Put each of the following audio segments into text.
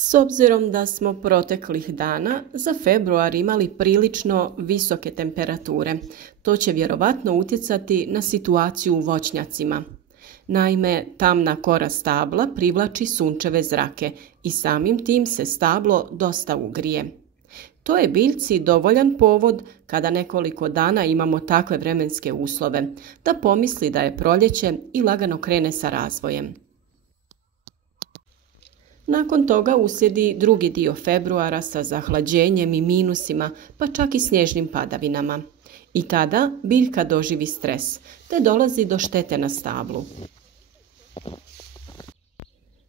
S obzirom da smo proteklih dana za februar imali prilično visoke temperature, to će vjerovatno utjecati na situaciju u voćnjacima. Naime, tamna kora stabla privlači sunčeve zrake i samim tim se stablo dosta ugrije. To je biljci dovoljan povod kada nekoliko dana imamo takve vremenske uslove, da pomisli da je proljeće i lagano krene sa razvojem. Nakon toga uslijedi drugi dio februara sa zahlađenjem i minusima, pa čak i snježnim padavinama. I tada biljka doživi stres, te dolazi do štete na stablu.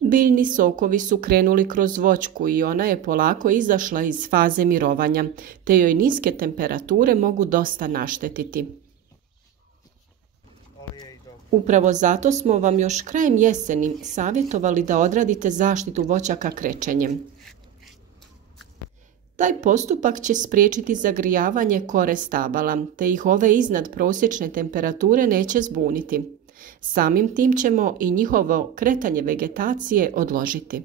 Biljni sokovi su krenuli kroz voćku i ona je polako izašla iz faze mirovanja, te joj niske temperature mogu dosta naštetiti. Upravo zato smo vam još krajem jeseni savjetovali da odradite zaštitu voćaka krečenjem. Taj postupak će spriječiti zagrijavanje kore stabala, te ih ove iznad prosječne temperature neće zbuniti. Samim tim ćemo i njihovo kretanje vegetacije odložiti.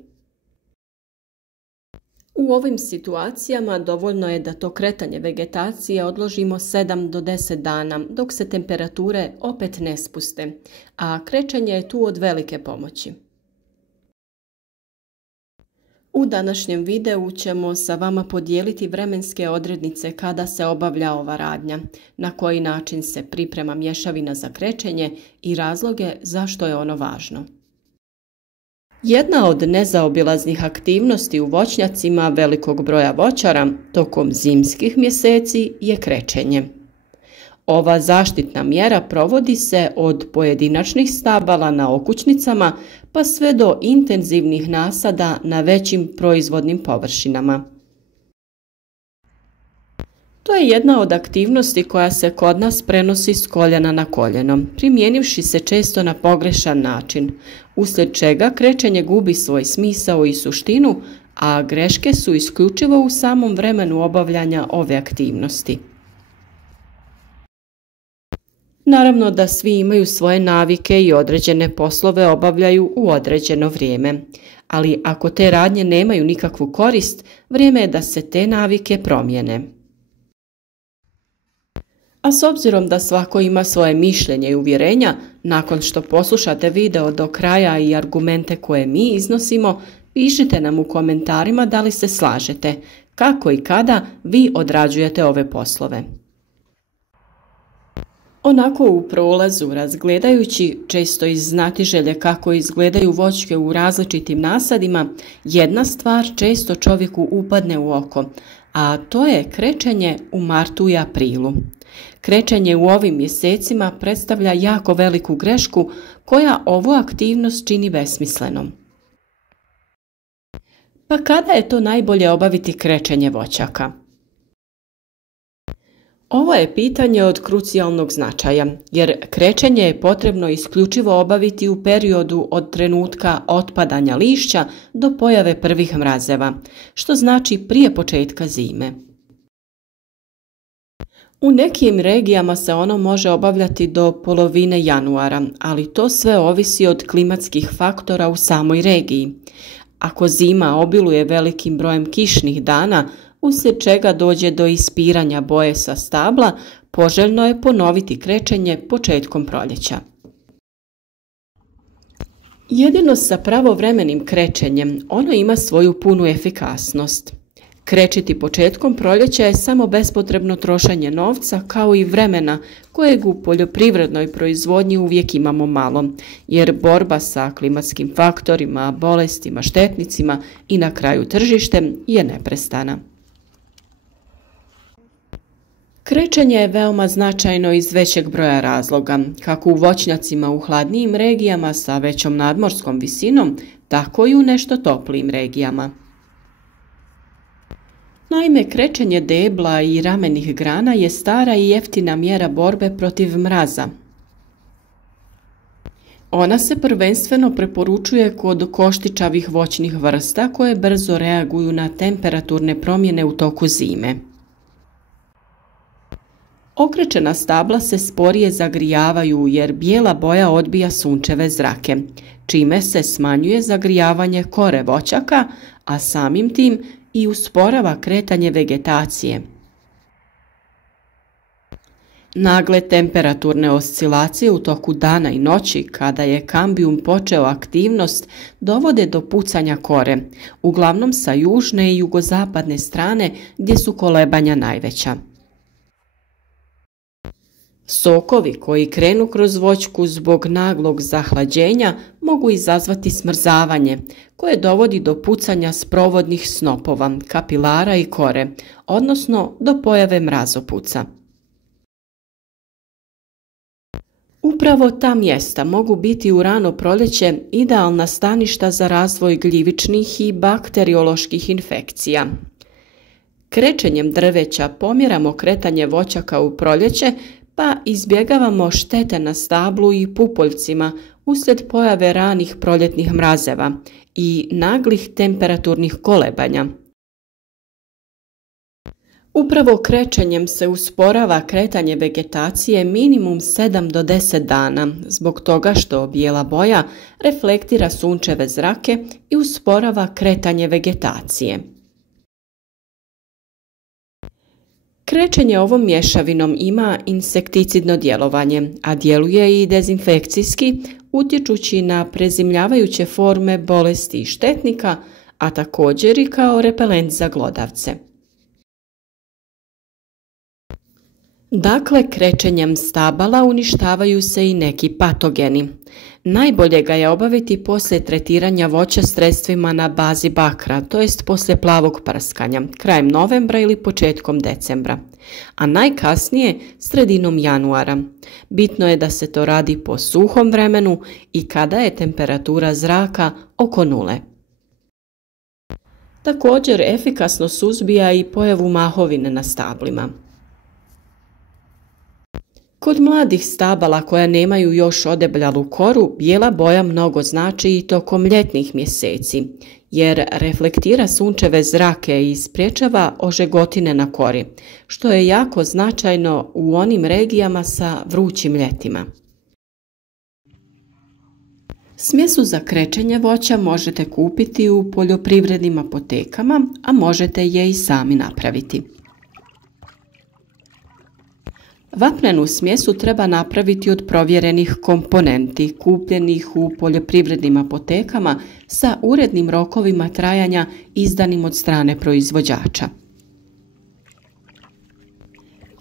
U ovim situacijama dovoljno je da to kretanje vegetacije odložimo 7 do 10 dana dok se temperature opet ne spuste, a krečenje je tu od velike pomoći. U današnjem videu ćemo sa vama podijeliti vremenske odrednice kada se obavlja ova radnja, na koji način se priprema mješavina za krečenje i razloge zašto je ono važno. Jedna od nezaobilaznih aktivnosti u voćnjacima velikog broja voćara tokom zimskih mjeseci je krečenje. Ova zaštitna mjera provodi se od pojedinačnih stabala na okućnicama pa sve do intenzivnih nasada na većim proizvodnim površinama. To je jedna od aktivnosti koja se kod nas prenosi s koljena na koljeno, primijenivši se često na pogrešan način, uslijed čega krečenje gubi svoj smisao i suštinu, a greške su isključivo u samom vremenu obavljanja ove aktivnosti. Naravno da svi imaju svoje navike i određene poslove obavljaju u određeno vrijeme, ali ako te radnje nemaju nikakvu korist, vrijeme je da se te navike promijene. A s obzirom da svako ima svoje mišljenje i uvjerenja, nakon što poslušate video do kraja i argumente koje mi iznosimo, pišite nam u komentarima da li se slažete, kako i kada vi odrađujete ove poslove. Onako u prolazu, razgledajući često iz znatiželje kako izgledaju voćke u različitim nasadima, jedna stvar često čovjeku upadne u oko, a to je krečenje u martu i aprilu. Krečenje u ovim mjesecima predstavlja jako veliku grešku koja ovu aktivnost čini besmislenom. Pa kada je to najbolje obaviti krečenje voćaka? Ovo je pitanje od krucijalnog značaja, jer krečenje je potrebno isključivo obaviti u periodu od trenutka otpadanja lišća do pojave prvih mrazeva, što znači prije početka zime. U nekim regijama se ono može obavljati do polovine januara, ali to sve ovisi od klimatskih faktora u samoj regiji. Ako zima obiluje velikim brojem kišnih dana, uslijed čega dođe do ispiranja boje sa stabla, poželjno je ponoviti krečenje početkom proljeća. Jedino sa pravovremenim krečenjem ono ima svoju punu efikasnost. Krečiti početkom proljeća je samo bespotrebno trošenje novca kao i vremena kojeg u poljoprivrednoj proizvodnji uvijek imamo malo, jer borba sa klimatskim faktorima, bolestima, štetnicima i na kraju tržištem je neprestana. Krečenje je veoma značajno iz većeg broja razloga, kako u voćnjacima u hladnijim regijama sa većom nadmorskom visinom, tako i u nešto toplijim regijama. Naime, krečenje debla i ramenih grana je stara i jeftina mjera borbe protiv mraza. Ona se prvenstveno preporučuje kod koštičavih voćnih vrsta koje brzo reaguju na temperaturne promjene u toku zime. Okrečena stabla se sporije zagrijavaju jer bijela boja odbija sunčeve zrake, čime se smanjuje zagrijavanje kore voćaka, a samim tim i usporava kretanje vegetacije. Nagle temperaturne oscilacije u toku dana i noći, kada je kambijum počeo aktivnost, dovode do pucanja kore, uglavnom sa južne i jugozapadne strane gdje su kolebanja najveća. Sokovi koji krenu kroz voćku zbog naglog zahlađenja mogu izazvati smrzavanje, koje dovodi do pucanja sprovodnih snopova, kapilara i kore, odnosno do pojave mrazopuca. Upravo ta mjesta mogu biti u rano proljeće idealna staništa za razvoj gljivičnih i bakterioloških infekcija. Krečenjem drveća pomjeramo kretanje voćaka u proljeće, pa izbjegavamo štete na stablu i pupoljcima uslijed pojave ranih proljetnih mrazeva i naglih temperaturnih kolebanja. Upravo krečenjem se usporava kretanje vegetacije minimum 7 do 10 dana, zbog toga što bijela boja reflektira sunčeve zrake i usporava kretanje vegetacije. Krečenje ovom mješavinom ima insekticidno djelovanje, a djeluje i dezinfekcijski, utječući na prezimljavajuće forme bolesti i štetnika, a također i kao repelent za glodavce. Dakle, krečenjem stabala uništavaju se i neki patogeni. Najbolje ga je obaviti poslije tretiranja voća sredstvima na bazi bakra, to jest poslije plavog prskanja, krajem novembra ili početkom decembra, a najkasnije sredinom januara. Bitno je da se to radi po suhom vremenu i kada je temperatura zraka oko nule. Također efikasno suzbija i pojavu mahovine na stablima. Kod mladih stabala koja nemaju još odebljalu koru, bijela boja mnogo znači i tokom ljetnih mjeseci, jer reflektira sunčeve zrake i sprječava ožegotine na kori, što je jako značajno u onim regijama sa vrućim ljetima. Smjesu za krečenje voća možete kupiti u poljoprivrednim apotekama, a možete je i sami napraviti. Vapnenu smjesu treba napraviti od provjerenih komponenti kupljenih u poljoprivrednim apotekama sa urednim rokovima trajanja izdanim od strane proizvođača.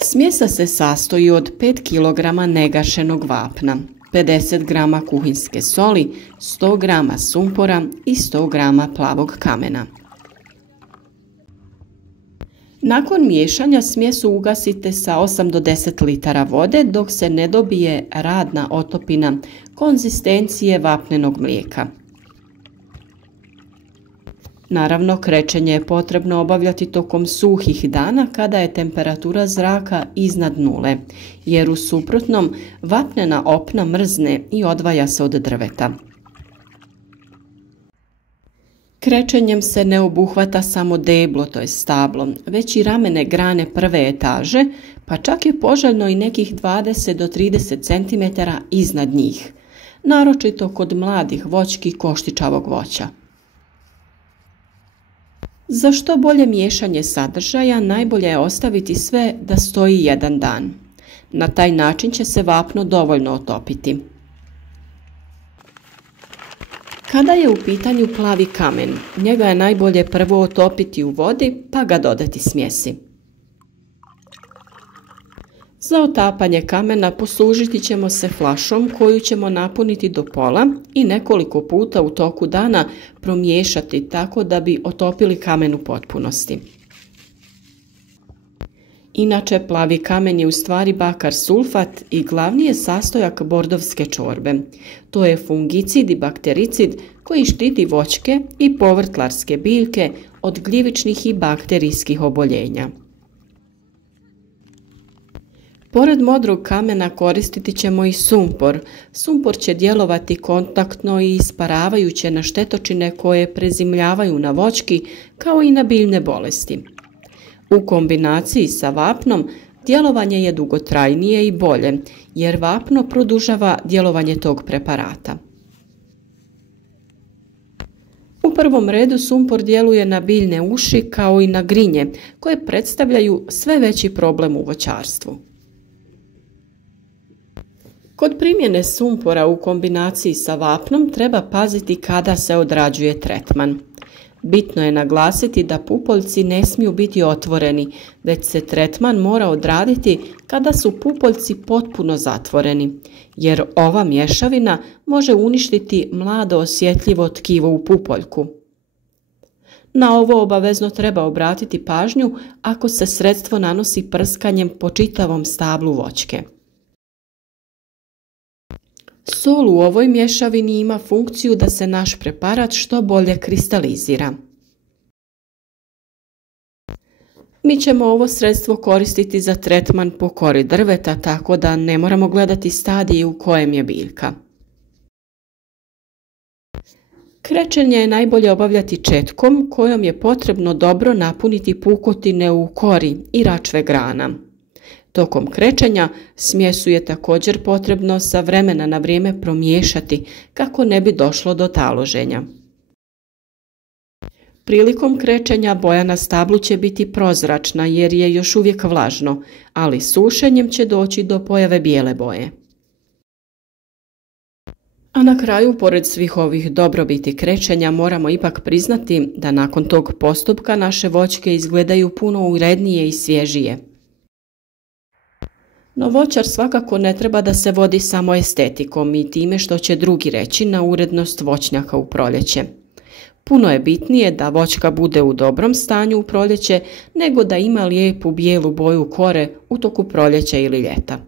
Smjesa se sastoji od 5 kg negašenog vapna, 50 g kuhinske soli, 100 g sumpora i 100 g plavog kamena. Nakon miješanja smjesu ugasite sa 8 do 10 litara vode dok se ne dobije radna otopina konzistencije vapnenog mlijeka. Naravno, krečenje je potrebno obavljati tokom suhih dana kada je temperatura zraka iznad nule, jer u suprotnom vapnena opna mrzne i odvaja se od drveta. Krečenjem se ne obuhvata samo deblo, to je stablo, već i ramene grane prve etaže, pa čak je poželjno i nekih 20 do 30 cm iznad njih, naročito kod mladih voćki koštičavog voća. Za što bolje miješanje sadržaja najbolje je ostaviti sve da stoji jedan dan. Na taj način će se vapno dovoljno otopiti. Kada je u pitanju plavi kamen, njega je najbolje prvo otopiti u vodi pa ga dodati smjesi. Za otapanje kamena poslužiti ćemo se flašom koju ćemo napuniti do pola i nekoliko puta u toku dana promiješati tako da bi otopili kamen u potpunosti. Inače, plavi kamen je u stvari bakar sulfat i glavni je sastojak bordovske čorbe. To je fungicid i baktericid koji štiti voćke i povrtlarske biljke od gljivičnih i bakterijskih oboljenja. Pored modrog kamena koristiti ćemo i sumpor. Sumpor će djelovati kontaktno i isparavajuće na štetočine koje prezimljavaju na voćki kao i na biljne bolesti. U kombinaciji sa vapnom djelovanje je dugotrajnije i bolje, jer vapno produžava djelovanje tog preparata. U prvom redu sumpor djeluje na biljne uši kao i na grinje, koje predstavljaju sve veći problem u voćarstvu. Kod primjene sumpora u kombinaciji sa vapnom treba paziti kada se odrađuje tretman. Bitno je naglasiti da pupoljci ne smiju biti otvoreni, već se tretman mora odraditi kada su pupoljci potpuno zatvoreni, jer ova mješavina može uništiti mlado osjetljivo tkivo u pupoljku. Na ovo obavezno treba obratiti pažnju ako se sredstvo nanosi prskanjem po čitavom stablu voćke. Sol u ovoj mješavini ima funkciju da se naš preparat što bolje kristalizira. Mi ćemo ovo sredstvo koristiti za tretman po kori drveta, tako da ne moramo gledati stadij u kojem je biljka. Krečenje je najbolje obavljati četkom kojom je potrebno dobro napuniti pukotine u kori i račve grana. Tokom krečenja smjesu je također potrebno sa vremena na vrijeme promiješati kako ne bi došlo do taloženja. Prilikom krečenja boja na stablu će biti prozračna jer je još uvijek vlažno, ali sušenjem će doći do pojave bijele boje. A na kraju, pored svih ovih dobrobiti krečenja, moramo ipak priznati da nakon tog postupka naše voćke izgledaju puno urednije i svježije. No voćar svakako ne treba da se vodi samo estetikom i time što će drugi reći na urednost voćnjaka u proljeće. Puno je bitnije da voćka bude u dobrom stanju u proljeće nego da ima lijepu bijelu boju kore u toku proljeća ili ljeta.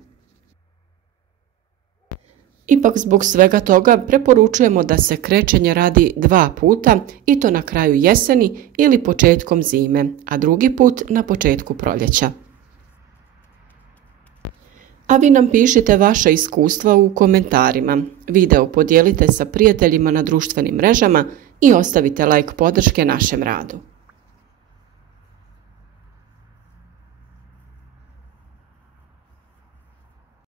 Ipak zbog svega toga preporučujemo da se krečenje radi 2 puta i to na kraju jeseni ili početkom zime, a drugi put na početku proljeća. A vi nam pišite vaša iskustva u komentarima. Video podijelite sa prijateljima na društvenim mrežama i ostavite like podrške našem radu.